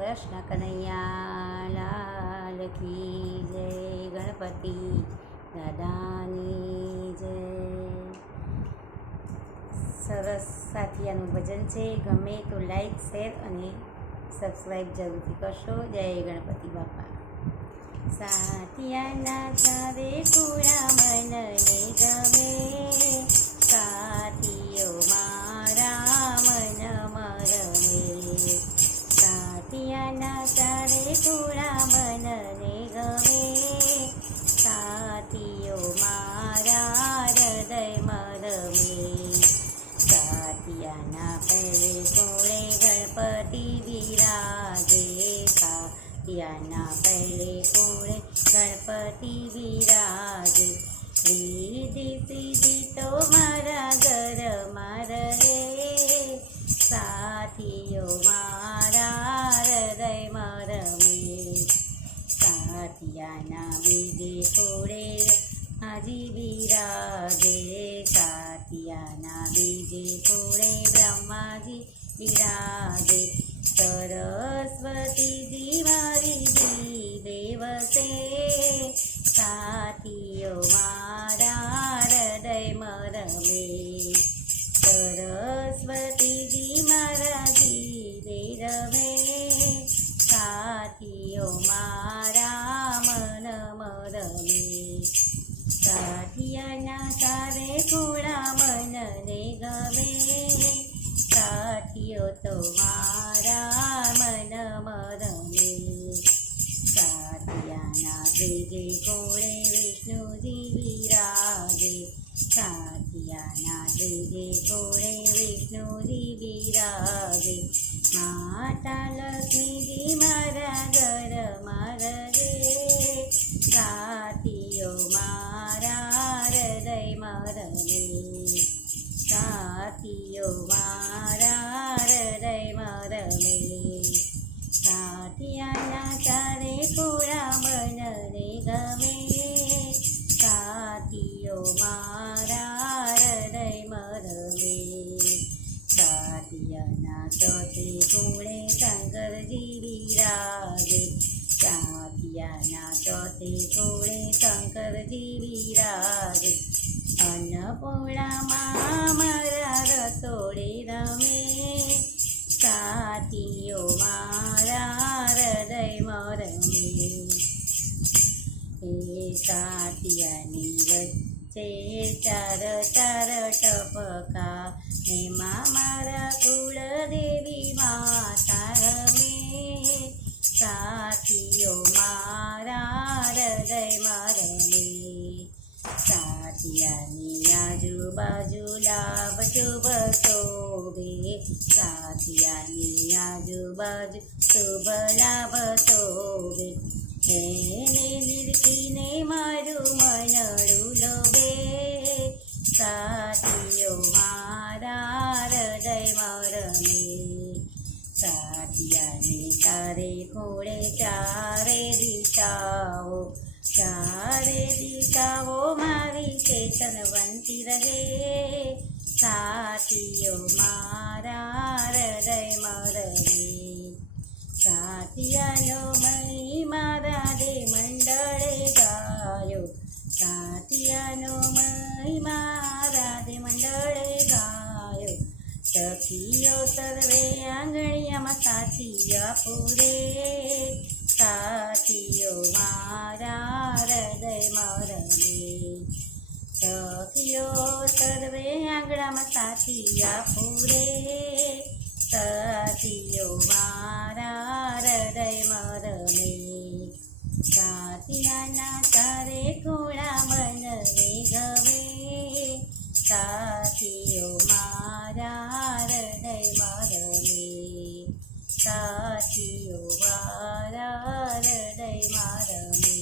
કૃષ્ણ કનૈયા લાલ કી જય, ગણપતિ દાદાની જય. સરસ સાથિયાનું ભજન છે. ગમે તો લાઈક, શેર અને સબસ્ક્રાઈબ જરૂરથી કરશો. જય ગણપતિ બાપા. સાથિયાના તારે પૂરા મનને ગમે, સાથીઓ મારા મન મરમે. સાથિયાના તારે પૂરા મનને ગમે, સાથીઓ મારા હૃદય મરમે. સાથિયાના પહેલે કોળે ગણપતિ બિરાજે, સાથિયાના પહેલે કોળે ગણપતિ બિરાજે. રીધિ સીધી તો મારા ઘરમાં રહે, સાથીઓ મારા હૃદયમાં રમે. સાથિયાના બીજે કોળે હાજી બિરાજે, સાથિયાના બીજે કોળે બ્રહ્માજી બિરાજે. સરસ્વતીજી મારી જીવે વસે, સાથીઓ મારા હૃદયમાં રમે. સરસ્વતીજી મારા જીવે રમે, સાથીઓ મારા મનમાં રમે. સાથિયાના તારે પૂરા મનને ગમે, સાથીઓ તો મારા મનમાં રમે. સાથિયાના ત્રીજે કોળે વિષ્ણુજી બિરાજે, સાથિયાના ત્રીજે કોળે વિષ્ણુજી બિરાજે. માતા લક્ષ્મીજી મારા ઘરમાં રહે, સાથીઓ મારા હૃદયમાં રમે. સાથીઓ મારા હૃદયમાં રમે. સાથિયાના તારે પૂરા મનને ગમે, સાથીઓ મારા હૃદયમાં રમે. સાથિયાના ચોથે કોળે શંકરજી બિરાજે, સાથિયાના ચોથે કોળે શંકરજી બિરાજે. અન્નપૂર્ણામાં મારા રસોડે રમે, સાથીઓ મારા હૃદયમાં રમે. એ સાથિયાની વચ્ચે ચાર ચાર ટપકા, એમાં મારા કુળદેવી માતા રમે, સાથીઓ મારા હૃદયમાં રમે. સાથિયાની આજુબાજુ લાભ શુભ શોભે, સાથિયાની આજુબાજુ શુભ લાભ શોભે. એને નિરખીને મારું મનડું લોભે, સાથીઓ મારા હૃદયમાં રમે. સાથિયાની તારે કોળે ચારે દિશાઓ, ચારે દિશાઓ મારી ચેતનવંતી રહે, સાથીઓ મારા હૃદયમાં રહે. સાથિયાનો મહિમા રાધે મંડળે ગાયો, સાથિયાનો મહિમા રાધે મંડળે ગાયો. સખીઓ સર્વે આંગણિયામાં સાથિયા પૂરે, સાથીઓ મારા હૃદયમાં રમે. સખીઓ સર્વે આંગણામાં સાથિયા પૂરે, સાથીઓ મારા હૃદયમાં રમે. સાથિયાના તારે કોળા મનને ગમે, સાથીઓ મારા હૃદયમાં રમે. સાથીઓ મારા હૃદયમાં રમે.